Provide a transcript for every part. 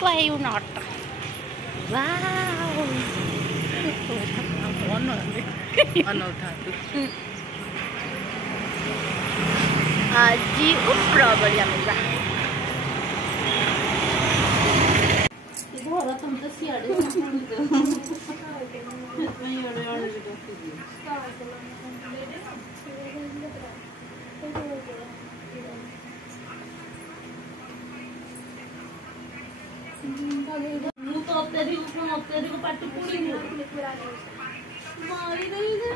Why you not? Wow. Aji upra bari amira. Ibu orang tuh sih ada yang ମୁଁ ତ ଅତ୍ୟଧିକ ପାଟି ପୁଣି ମାରି ଦେଇଛି।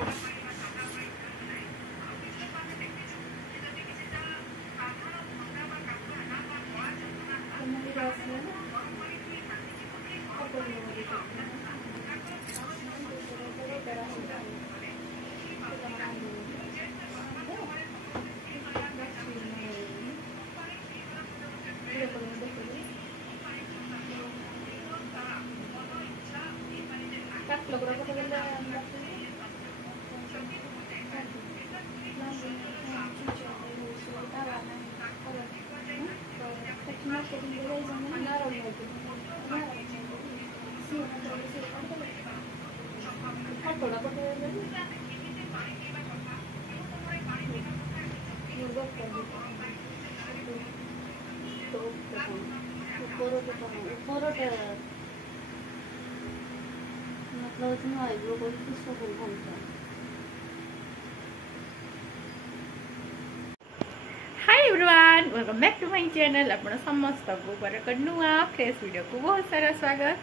Hi everyone, welcome back to my channel. आपण समस्त को नुआ फ्रेश वीडियो को बहुत सारा स्वागत।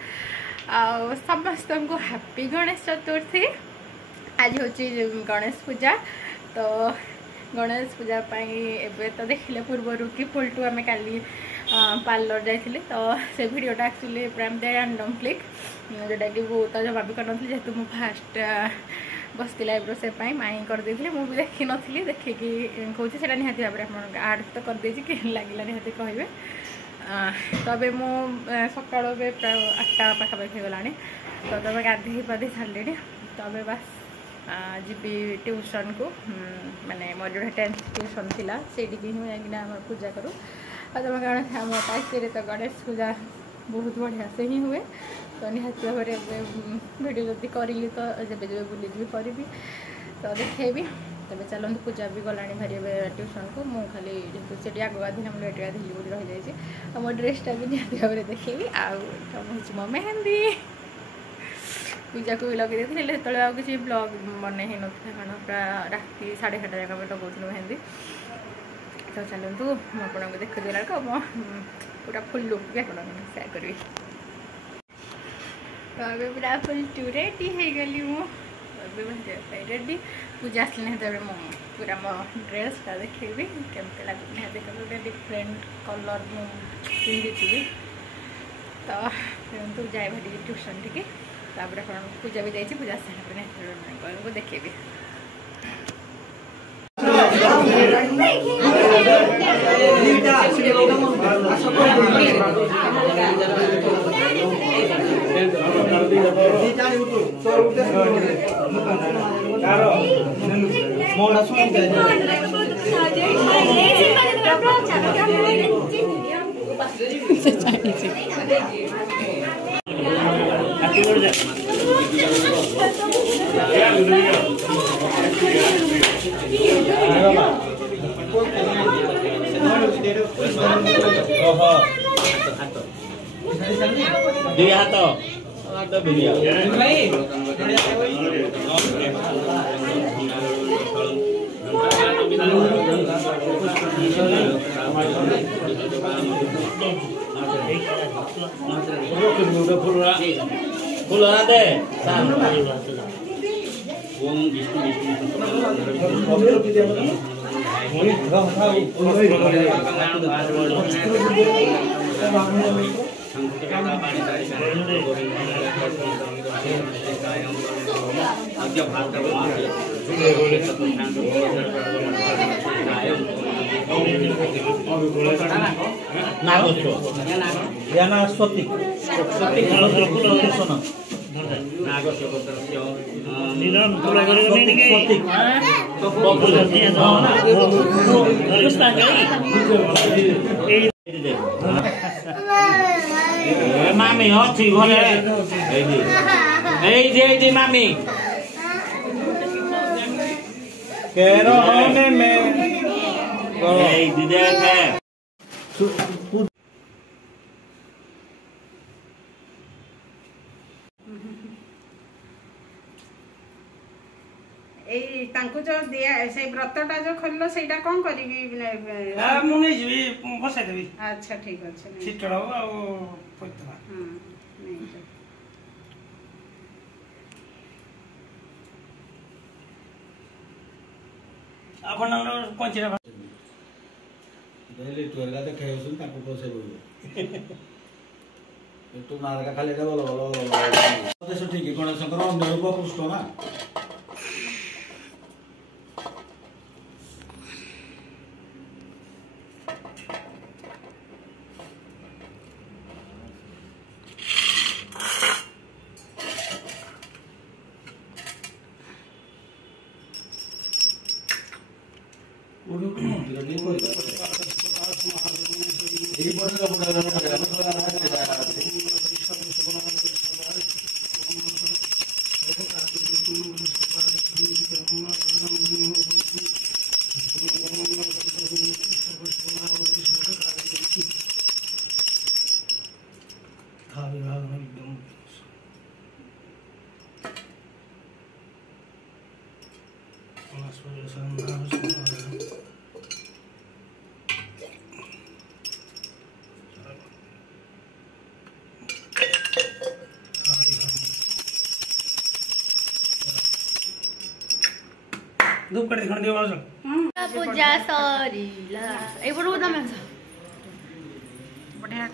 समस्त को हैप्पी गणेश चतुर्थी। आज हूँ गणेश पूजा। तो गणेश पूजा एबे तो देखिले पूर्वर कि फुलटू आम काली पार्लर जाइए। तो से वीडियोटा एक्चुअली रैंडम क्लिक जोटा कि बहुत जमा भी कर जेहेतु मुझे फास्ट बसती आईब्रो से माई कर देती मुझे देखी नी देखिकी कौन से निहाती भाव में आड तो करदे कि लगे निहाती कहे। तो अभी मु सका प्राय 8टा पाखापाखि गला। तो तब गाधे पाधे छाड़े। तो अभी बस जी ट्यूशन को माने मोर जो 10th ट्यूशन थी से पूजा करूँ। तुम गणेश आम ताइसे तो गणेश पूजा बहुत बढ़िया से ही हुए। तो निहाती भाव में वीडियो जब करी तो जब जब बुली करी तो देखेबी। तब चलते पूजा भी गला भारी ट्यूशन को मु खाली जेहतु आग गाधी ना लेट गाधी बोली रही जाइए। मो ड्रेसटा भी निहाती भाव में देखेबी। आऊँ मो मेहंदी पूजा को भी लगे देते किसी ब्लॉग बन ही ना कारण पूरा राति 8:30 जाक लगाऊँ मेहंदी। तो चलतु मुझे देखी देला पूरा फुल लुक भी आप सेयार करी। तो अभी पूरा फुल टू रेडी हो गली मुझे रेडी। पूजा आसली ना मो पूरा मो ड्रेसटा देखेबी केमती लगुनि गोटे डिफरेंट कलर पिंधि। तो जाए भारी ट्यूशन टी। पूजा भी जाइए। पूजा आसार को देखेबी। मामी अच्छी घरे एई मामी केरो होने में एई दीदे के एई तांको जो दिया से व्रतटा जो खोललो सेटा कोन करबी आ मुने जीवी बसाई देबी अच्छा ठीक अछि छिटड़ो आ पइतवा हां नहीं आपण पंचरा डेली टोरगा तो खाइसुन ताको पोसे बोल तो नारका खाली का बोलो तो ठीक है गणेश शंकर हम देव को पुष्ट ना धूप कटे खण दियो बाजो पूजा सरीला ए बडो दमे बढ़िया